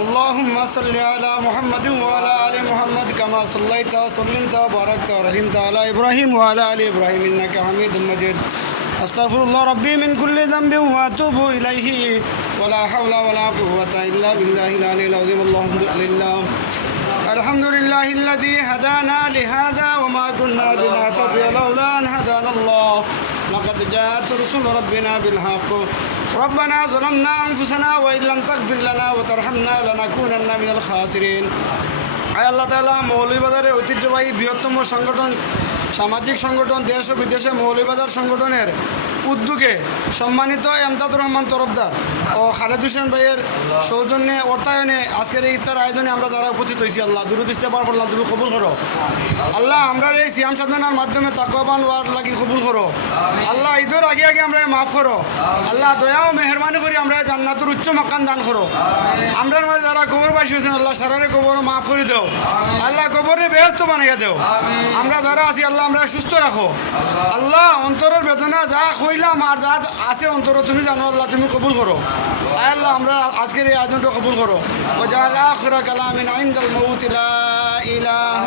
اللهم صل على محمد وعلى آل محمد كما صليت وسلمت وباركت ورحمت على إبراهيم وعلى آل إبراهيم إنك حميد مجيد أستغفر الله ربي من كل ذنب وأتوب إليه ولا حول ولا قوة إلا بالله العلي العظيم اللهم لله الحمد لله الذي هدانا لهذا وما كنا لنهتدي لولا أن هدانا الله لقد جاءت رسل ربنا بالحق ربنا ظلمنا أنفسنا وإن لم تغفر لنا وترحمنا لنكونن من الخاسرين আল্লাহ তাআলা মৌলভীবাজারের ঐতিহ্যবাহী বৃহত্তম সংগঠন সামাজিক সংগঠন দেশ ও বিদেশে মৌলভীবাজার সংগঠনের উদ্যোগে সম্মানিত এমদাদুর রহমান তরফদার ও খালেদ হোসেন ভাইয়ের সৌজন্যে অর্থায়নে আজকের এই ইফতার আয়োজনে আমরা যারা উপস্থিত হয়েছি আল্লাহ দুরূদ ইস্তেগফার করলাম তুমি কবুল করো আল্লাহ আমরা এই সিয়াম সাধনার মাধ্যমে তাকওয়াবান হওয়ার লাগি কবুল করো আল্লাহ ঈদের আগে আগে আমরা মাফ করো আল্লাহ দয়া ও মেহরবানি করে আমরা জান্নাতুর উচ্চ মাকান দান করো আমরা মাঝে যারা কবরবাসী হয়েছেন আল্লাহ সারারে কবর মাফ করে দেও আল্লাহ কবরে বেহেশত বানিয়ে দেও আমরা যারা আছি আল্লাহ আমরা সুস্থ রাখো আল্লাহ অন্তরের বেদনা যা কইলাম আর যা আছে অন্তর তুমি জানো আল্লাহ তুমি কবুল করো আল্লাহ আমরা আজকের এই আয়োজনটা কবুল করো ওয়া জাআল আখিরা কালামিনা ইনদাল মাউত লা ইলাহা